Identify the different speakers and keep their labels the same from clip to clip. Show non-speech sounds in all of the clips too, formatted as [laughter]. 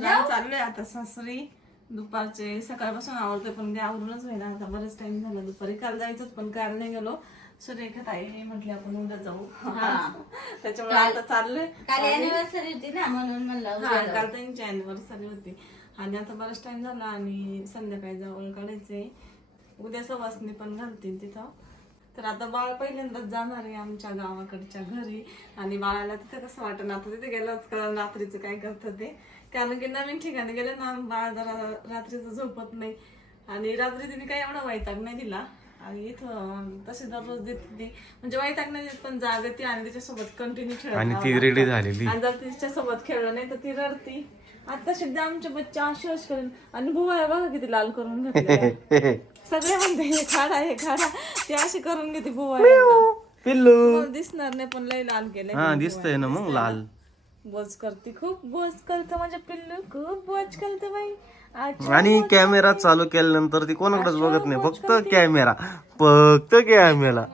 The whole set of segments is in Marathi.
Speaker 1: चाललोय आता सासरी. दुपारचे सकाळपासून आवडते पण ते आवरूनच होईना. आता बरेच टाइम झाला. दुपारी काल जायचं पण काल नाही गेलो. सुरेखा ताई म्हटले आपण उद्या जाऊ. त्याच्यामुळे आता चाललोय.
Speaker 2: काल अॅनिव्हर्सरी होती ना म्हणून म्हणलं जाऊ.
Speaker 1: काल त्यांची अॅनिव्हर्सरी होती. आणि आता बराच टाइम झाला आणि संध्याकाळी जावळ काढायचंय. उद्या सवासणी पण घालतील तिथं. तर आता बाळ पहिल्यांदाच जाणार आहे आमच्या गावाकडच्या घरी. आणि बाळाला तिथं कसं वाटतं आता तिथे गेलंच रात्रीचं काय करतं ते. कारण की नवीन ठिकाणी गेले ना बाळ जरा रात्रीचं झोपत नाही. आणि रात्री तिने काही एवढा वैताग नाही दिला. आणि इथं तसे दररोज देते ती म्हणजे वैताग नाही देत पण जागती आणि त्याच्यासोबत कंटिन्यू खेळत
Speaker 3: आणि ती. रेडी झालेली.
Speaker 1: आणि जर तिच्या सोबत खेळलं नाही तर ती रडती. आता सध्या आमच्या बच्चा अशी अशी करेन आणि बुवा बघा किती लाल करून घेतले सगळे म्हणते हे खाडा हे खाडा ते अशी करून घेते बुवा
Speaker 3: पिल्लू.
Speaker 1: दिसणार नाही पण लय लाल केलंय
Speaker 3: हा दिसतंय ना मग लाल.
Speaker 1: बोज करते खूप बोज करतं माझ्या पिल्लू खूप बोज करते बाई. अच्छा
Speaker 3: आणि कॅमेरा चालू केल्यानंतर ती कोणाकडेच बघत नाही फक्त कॅमेरा फक्त कॅमेरा.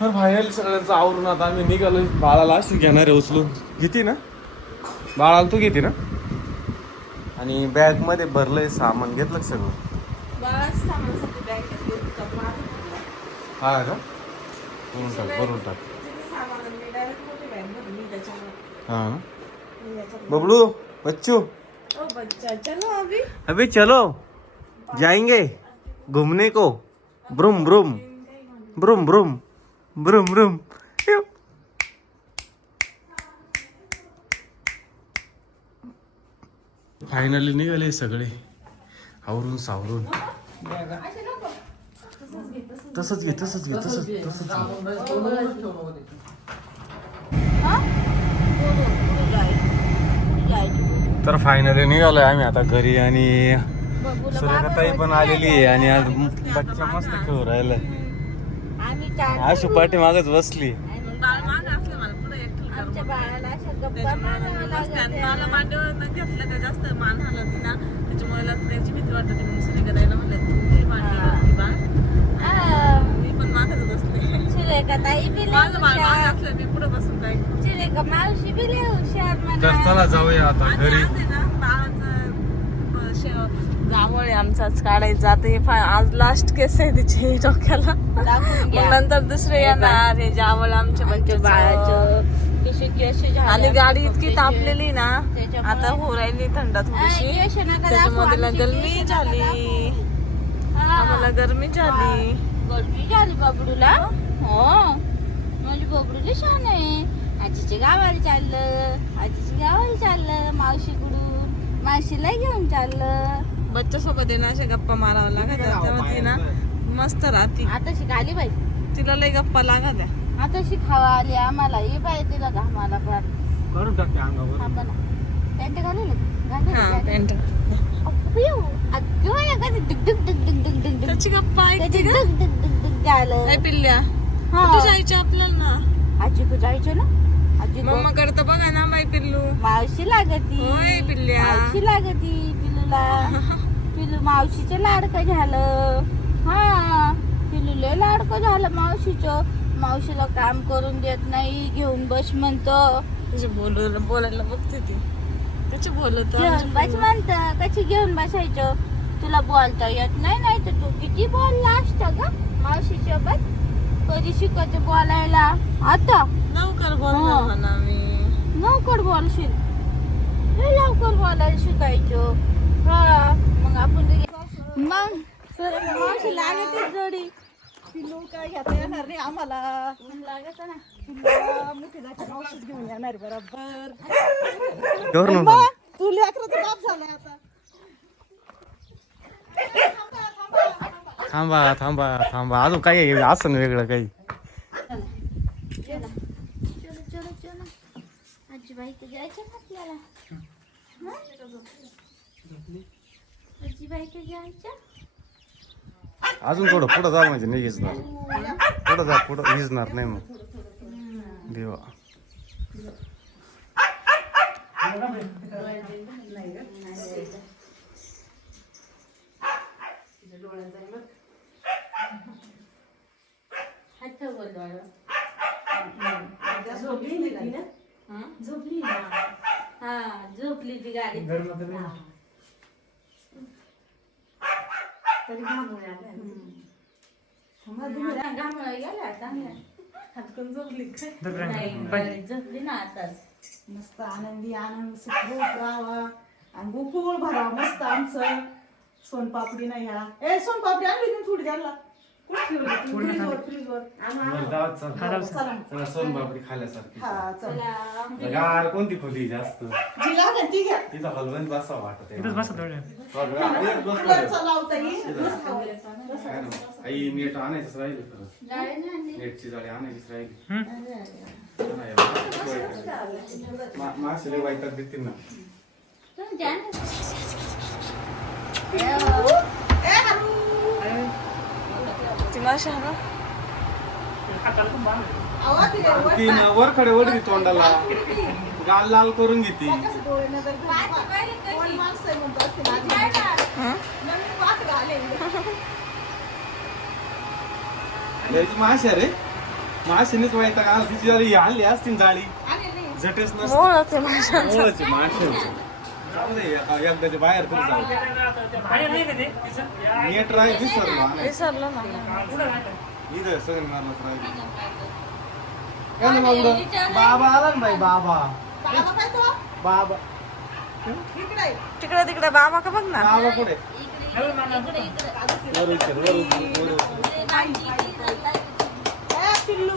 Speaker 3: तर फायनल सगळ्यांचं आवरून आता आम्ही निघालो बाळाला अशी घेणार आहे उचलून. घेते ना? बाळाला तू घेते ना? आणि बॅगमध्ये भरलंय सामान घेतलं सगळं? हा का? भरून टाक भरून टाक
Speaker 1: तिथे सामान मी डायरेक्ट मोठी बॅग भरली त्याच्यामुळे
Speaker 3: हा. बबलू बच्चू.
Speaker 1: ओ बच्चा चलो अभी.
Speaker 3: अभी चलो. जाएंगे घूमने को. Vroom vroom. Vroom vroom. Vroom vroom. Finally निघाले सगळे. आवरून सावरून. तसंच घे तसंच घे तसंच तसंच घे. तर फायनली निघालोय आम्ही आता घरी आणि सुरेखाताई पण आलेली आहे आणि आज बच्चा मस्त खेळू राहिलाय. आशू पाठी मागच बसली.
Speaker 1: मान माझं मागं असलं मी पुढे बसून काय
Speaker 2: सुरेखा मावशी बी लय हुशार
Speaker 3: तर
Speaker 2: म्हणा
Speaker 3: चला जाऊया आता
Speaker 1: आणि
Speaker 3: घरी.
Speaker 1: आज आहे ना बाळाचं अं, शेव- जांभूळ आहे आमचाच काढायचा. आता हे आज लास्ट केस आहे तिचे [laughs] डोक्याला.
Speaker 2: दाखवून घ्या.
Speaker 1: मग नंतर दुसरे येणार. हे जावळ आमच्या
Speaker 2: आमच्या
Speaker 1: बच्चे
Speaker 2: बाळाचं पिशवीची अशी झाली
Speaker 1: आणि
Speaker 2: आमच्या
Speaker 1: गाडी इतकी
Speaker 2: पप्पीची.
Speaker 1: तापलेली ना
Speaker 2: त्याच्यामुळे-
Speaker 1: आता हो राहिली थंड थोडीशी.
Speaker 2: यश नका दाखवू,
Speaker 1: त्याच्यामध्ये तिला
Speaker 2: आमची
Speaker 1: गरमी
Speaker 2: यश नका
Speaker 1: झाली.
Speaker 2: हा.
Speaker 1: आम्हाला गरमी झाली.
Speaker 2: गरमी झाली बबडूला? हो. माझी बबडूला छान आहे. आजीच्या गावाला चाललं आजीच्या गावाला चाललं मावशीकडून मावशीला घेऊन चाललं
Speaker 1: बच्च्या सोबत आहे ना अशा गप्पा मारावं लागत ना मस्त राहती
Speaker 2: आता शिकाली बाई
Speaker 1: तिला लय गप्पा लागत
Speaker 2: आता शिकावा आली आम्हाला ये बाई तिला घामाला फार
Speaker 3: काढून टाकते अंगावर
Speaker 2: ना पॅन्ट घालू
Speaker 1: हा पॅन्ट. त्याची गप्पा ऐकते का नाही पिल्ल्या
Speaker 2: हा.
Speaker 1: कुठे जायचं आपल्याला ना
Speaker 2: आजी को जायचं ना आजी को
Speaker 1: मम्मा करता बघा ना बाई पिल्लू.
Speaker 2: मावशी लागती.
Speaker 1: होय पिल्ल्या.
Speaker 2: मावशी लागती पिलूला [laughs] पिलू मावशीचं लाडकं झालं. हा पिलू लय लाडकं झालं मावशीचं. मावशीला काम करून देत नाही घेऊन बस म्हणतो.
Speaker 1: तुझे बोल बोलायला बघते ती. त्याचे बोलत
Speaker 2: घेऊन बस म्हणत. कशी घेऊन बसायचं? तुला बोलता येत नाही नाही तर तू किती बोलला असतं ग मावशी सोबत कधी शिकवते बोलायला. आता?
Speaker 1: लवकर बोल
Speaker 2: हा.
Speaker 1: म्हणा मी.
Speaker 2: लवकर बोलशील. लय लवकर बोलायला शिकायचं हा मग आपण मग? सर मावशी लागते जोडी.
Speaker 4: पिल्लू काय घेता येणार नाही आम्हाला.
Speaker 2: लागत ना.
Speaker 4: पिल्लूला मोठी जायची मावशीच घेऊन येणार बरोबर
Speaker 3: एवढं नव्हतं.
Speaker 4: तू लेकराचं बाप झालाय आता.
Speaker 3: थांबा थांबा थांबा. अजून काही आहे, असं वेगळं काही
Speaker 2: चलो चलो चलो आजीबाई तर जायचं ना आपल्याला हं? आजीबाई तर जायचं?
Speaker 3: अजून थोडं पुढं जा म्हणजे नाही हिजणार. पुढं जा पुढं हिजणार नाही मग. देवा.
Speaker 2: हात बोलवाळ
Speaker 1: झोपली ना?
Speaker 2: हा झोपली ती गाडी.
Speaker 1: तरी घामोळ्या आल्या.
Speaker 2: घामोळ्या गेल्या चांगल्या.
Speaker 1: हटकन झोपली काय
Speaker 2: नाही झोपली ना आताच.
Speaker 4: मस्त आनंदी आनंद सुखरूप राहावा. आणि गोकुळ भरावा मस्त आमचं. सोनपापडी नाही ह्या ए सोनपापडी आणली तुम्ही थोडी द्यायला
Speaker 3: सोनबाबडी खाल्यासारखी.
Speaker 4: हा चला.
Speaker 3: गार कोणती खोली जास्त?
Speaker 4: जी लागेल ती घ्या.
Speaker 3: तिथं हलवून बसा वाटत आई नीट आणायचंच राहिलं खरं. नेटची जाळी आणायचीच राहिली. नाही, वैताग. मा- माशाला वैताग देतील ना
Speaker 2: तुम्ही द्या ना.
Speaker 4: ए, हरू.
Speaker 1: ती माशी आहे ना
Speaker 4: आवा ती रे, वर
Speaker 3: वरकडे वडली तोंडाला लाल लाल करून घेते
Speaker 4: कसं डोळे नजर घेऊन
Speaker 2: पाच
Speaker 4: पहा.
Speaker 2: पाहिलं कशी?
Speaker 4: कोण माणसं आहे म्हणतो असते ना आधी.
Speaker 2: काय ना?
Speaker 4: नवीन वाकडं आले.
Speaker 3: याची माशा रे माशानेच वैताग आला तिची जाळी ही आणली असती ना जाळी. झटच नसते
Speaker 1: मोळच
Speaker 3: बाहेर तरी जाऊ? नेट राहील विसरलो? इथं सगळं मारलंच राहिलं. बाबा आला ना बाई बाबा.
Speaker 4: बाबा.
Speaker 1: तिकडे तिकडे बाबा का बघ ना.
Speaker 3: बाबा कुठे?
Speaker 4: पिल्लू.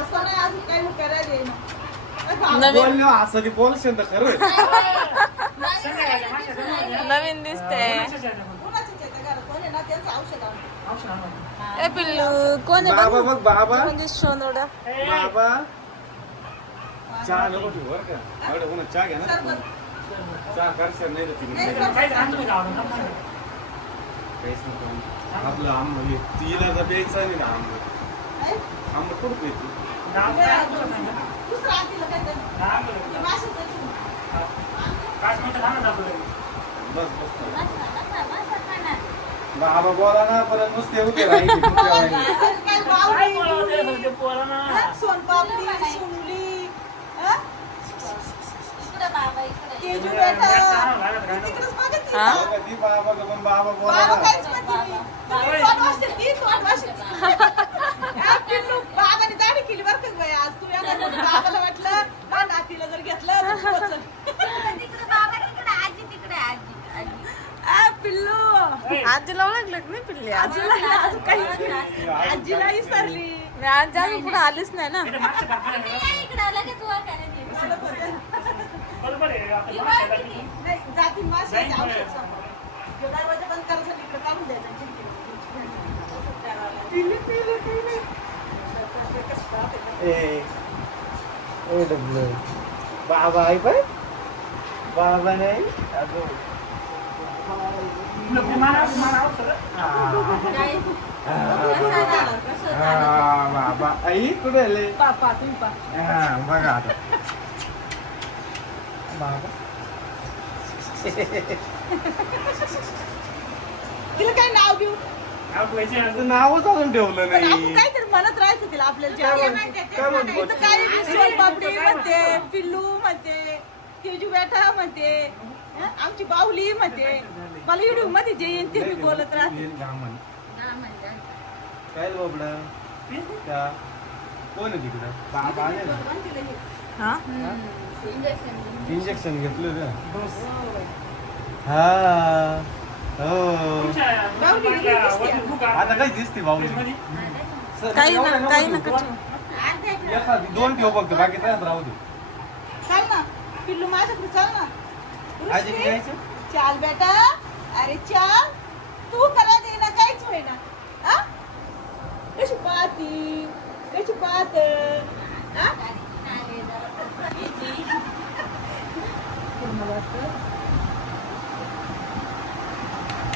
Speaker 4: असं नाही अजून काही मग करायला येईना. ए, बाबा,
Speaker 1: नवीन
Speaker 3: असं ते बोलशील तर खरं.
Speaker 1: नवीन दिसते. ए पिल्लू कोण आहे
Speaker 3: बाबा
Speaker 1: बघ
Speaker 3: बाबा.
Speaker 1: म्हणजे सोनोडा
Speaker 3: बाबा. चहा नको ठेवू बरं का. एवढं कोणा चहा घ्या ना. चहा करशाल नाही तर
Speaker 4: नाही,
Speaker 3: तिकडे. काहीच नको आपलं आंब हे तिला तर प्यायचं नाही ना आंब? आंब कुठं पिते बाबा बोला ना परत नुसते उभे राहिले
Speaker 4: असं काय
Speaker 5: काय
Speaker 4: बावली,
Speaker 5: बोलावं ते
Speaker 4: बिवली,
Speaker 5: ते पोरांना?
Speaker 4: हा, सोनपापडी सोनुली हा?
Speaker 2: इकडे बाबा, इकडे.
Speaker 4: तेजू
Speaker 5: या
Speaker 4: बेटा
Speaker 5: चारावं लागत राहतं.
Speaker 4: तिकडंच मागं ती.
Speaker 1: हा?
Speaker 3: बाबा ती बाबा का पण बाबा बोला
Speaker 4: बाबा
Speaker 3: ना
Speaker 4: काहीच म्हणते नाही. तुम्ही तोंड वाजते, ती तोंड वाजते. हा, पिल्लू, बाबाने दाढी केली बरं का बाई आज. तू येणार म्हणून बाबाला वाटलं, हा, नातीला जर घेतलं तर तू वाचल.
Speaker 2: तिकडे बाबा, तिकडे आजी, तिकडे आजी, आजी.
Speaker 4: आ, पिल्लू
Speaker 1: आजीला ओळखलं की नाही पिल्ली आज
Speaker 4: आजीला अजून काहीच नाही. आजीला विसरली
Speaker 1: मी आज अजून पुढे आलीच नाही ना
Speaker 5: इथे मागच्या बाजूला
Speaker 2: ये इकडे, लगेच वर करायचं.
Speaker 5: बरोबर आहे आता
Speaker 2: ही
Speaker 5: मागच्या
Speaker 2: वर
Speaker 5: बाजूला.
Speaker 4: नाही जाती माशी
Speaker 5: जाईन
Speaker 4: औषध
Speaker 5: बरं.
Speaker 4: सांगा. ह्यो दरवाजा बंद करायचा इकडे काढून द्यायचा खिडकी. पिल्ली, पिल्ली, पिल्ली. कसं राहते का?
Speaker 3: बाबा आहे पाय बाबा नाही अगं.
Speaker 5: नको, मला मला सगळं.
Speaker 2: काय?
Speaker 3: हा, बाबा. आई कुठे आले?
Speaker 4: पा, पा, तुम्ही पा.
Speaker 3: हा बघा आता. बाबा.
Speaker 4: तिला काय नाव देऊ
Speaker 3: नावच अजून ठेवलं नाही.
Speaker 4: काहीतरी म्हणत राहायचं तिला आपल्याला
Speaker 3: काय? काय
Speaker 4: काय सोनपापडी म्हणते? पिल्लू म्हणते तेजू बेटा म्हणते हं? आमची बाहुली म्हणते. मला व्हिडिओमध्ये जे येईन ते मी बोलत राहते.
Speaker 3: गामन. काय बाबडा? का कोण आहे तिकडं? बाबा आले ना.
Speaker 1: हा?
Speaker 2: इंजेक्शन
Speaker 3: घेतलं हा. हो. आता काय दिसते भाऊ
Speaker 5: फ्रीजमध्ये?
Speaker 1: काही ना काही नका ठेवू.
Speaker 3: एखादी दोन ठेव फक्त बाकी त्यात राहू दे.
Speaker 4: चाल ना. पिल्लू माझ्याकडे चाल ना.
Speaker 3: आजी? घ्यायचं?
Speaker 4: चाल बेटा. अरे चाल तू करा दे ना काहीच होईना. हा? कशी पाहती? कशी पाहत? हा?
Speaker 2: आले जरा.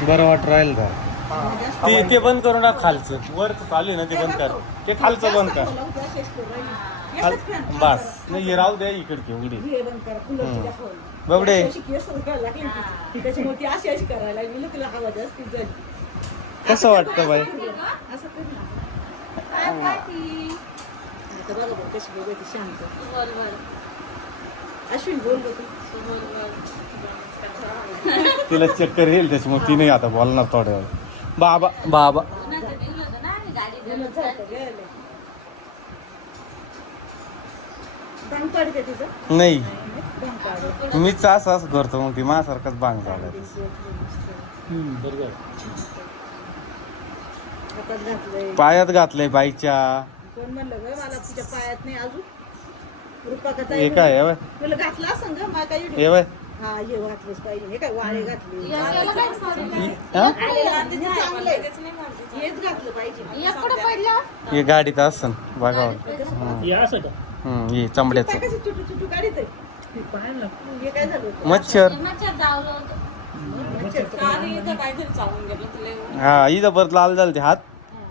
Speaker 3: बरं वाट राहील का? ते ते बंद करू ना खालचं. वरचं चालू आहे ना ते बंद कर. ते खालचं बंद कर. खाल बस. नाही हे राहू दे इकडे उडी
Speaker 4: हे बंद करा, अशी केस
Speaker 3: वाटतं बाई? तिला चक्कर येईल त्याच्यामुळे ती नाही आता बोलणार थोड्या वेळ बाबा. बाबा नाही. मीच असं असं करतो मग ती माझ्यासारखाच बांग झाला पायात घातलंय बाईच्या.
Speaker 4: कोण म्हणलं ग मला तुझ्या पायात नाही अजून? रुपा का
Speaker 3: हे काय हे हे
Speaker 4: हा हे हे?
Speaker 3: हा? हे? गाडीत असं बघावं.
Speaker 5: हे असं का?
Speaker 3: हम्म, हे चमड्याचं.
Speaker 4: कसं?
Speaker 3: मच्छर. हा इथं परत लाल झाली हात.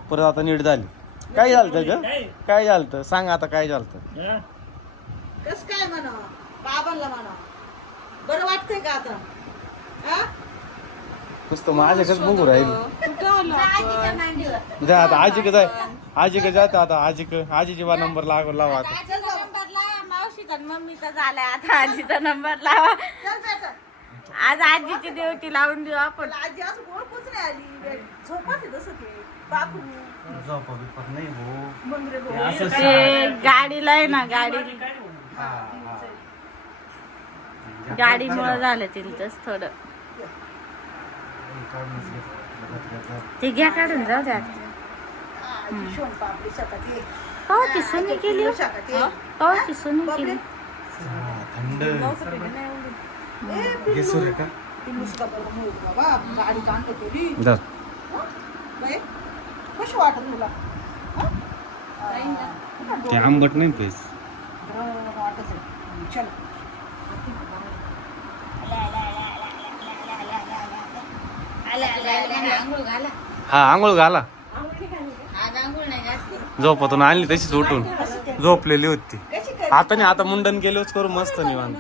Speaker 3: परत आता नीट झाली. काय झालं ग काय? झालं सांग आता काय झालं
Speaker 5: हा?
Speaker 4: कस काय म्हणा? बाबांना म्हणा. बरं वाटतंय का आता? हा?
Speaker 3: नुसतं माझ्याकडेच बघू राहील. जा आता आजी जाय आजी जात आता आजी आजीची बा नंबर लाव लावा आता.
Speaker 2: मावशीचा आणि मम्मीचा झालाय. आता आजीचा नंबर लावा.
Speaker 4: चल बेटा.
Speaker 2: आज आजीची ड्युटी लावून देऊ आपण.
Speaker 4: पण आजी असं ओळखूच नाही आली. झोपत आहे तसं ते. बापू
Speaker 3: नाही हो.
Speaker 4: मंगरे भाऊ.
Speaker 2: ते गाडीला आहे ना गाडी. गाडीमुळे झालं तिथंच थोडं. ते घ्या काढून जाऊ द्या.
Speaker 4: आजी शोन पापडी शकत
Speaker 2: कवाची सुनी केली. कवाची सुनी केली.
Speaker 3: थंड
Speaker 4: कशी वाटत तुला?
Speaker 3: ते आंबट नाही
Speaker 4: चल.
Speaker 2: घाला
Speaker 3: हा आंघोळ घाला
Speaker 2: आज आंघोळ नाही घातली
Speaker 3: झोपातून आणली तशीच उठून. झोपलेली होती. आता नाही आता मुंडन केलंच करू मस्त निवांत.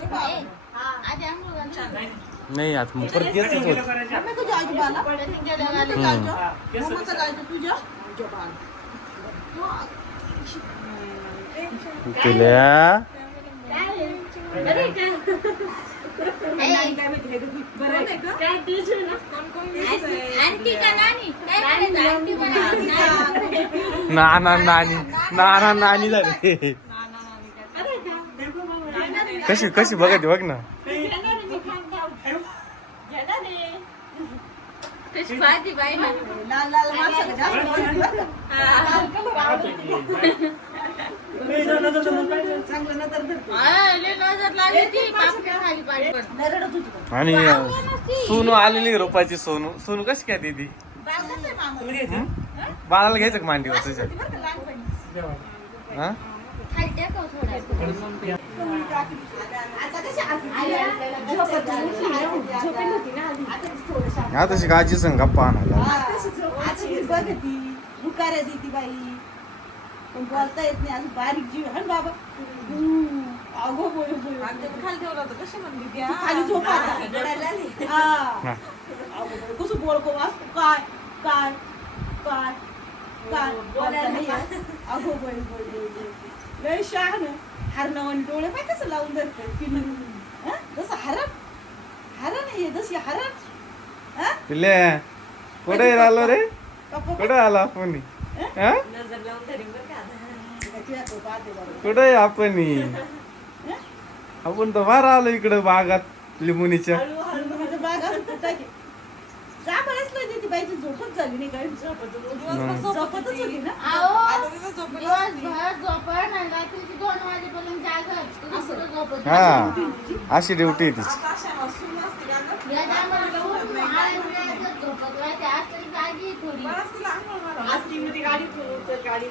Speaker 3: नाही आता मग परत येतच होत.
Speaker 4: आम्ही तुझ्या
Speaker 2: आंटी का नानी आंटी म्हणा
Speaker 3: नाना नानी नाना नानी झाले कशी कशी बघा बघ ना.
Speaker 2: ना ती.
Speaker 3: आणि सोनू आलेली रोपाची सोनू. सोनू कशी काय दिदी? बाळाला घ्यायचं का मांडीवर तुझ्या? हा? हा तशी काळजी संग गप्पा आणायला
Speaker 4: बुकाऱ्या देती बाई. पण बोलता येत नाही अजून बारीक जीव आहे ना बाबा. अगो
Speaker 1: खाली ठेवलं होतं कशी म्हणली हा?
Speaker 4: खाली झोप आता. हा. अगो बोय, कसं बोलको वाचतो काय? काय? बोलायला. अगो लय शहाण. हरणावानी डोळे पाय कसं लावून धरतं पिल्लू. हं? जसं हरण. हरण जशी हरण. हं?
Speaker 3: पिल्ले कुठे आलो रे? कुठे आला आपण? हा?
Speaker 1: बरं.
Speaker 3: कुठे आपण? आपण तर बाहेर आलो इकडं बागात लिंबुनीच्या.
Speaker 4: हळूहळू माझं बाग असं कुठं की. जा बरंच नाही ती बाईची झोपच झाली नाही झोपतच होती. ना?
Speaker 3: हा. अशी ड्युटी आहे तिची
Speaker 4: गाडी गाडी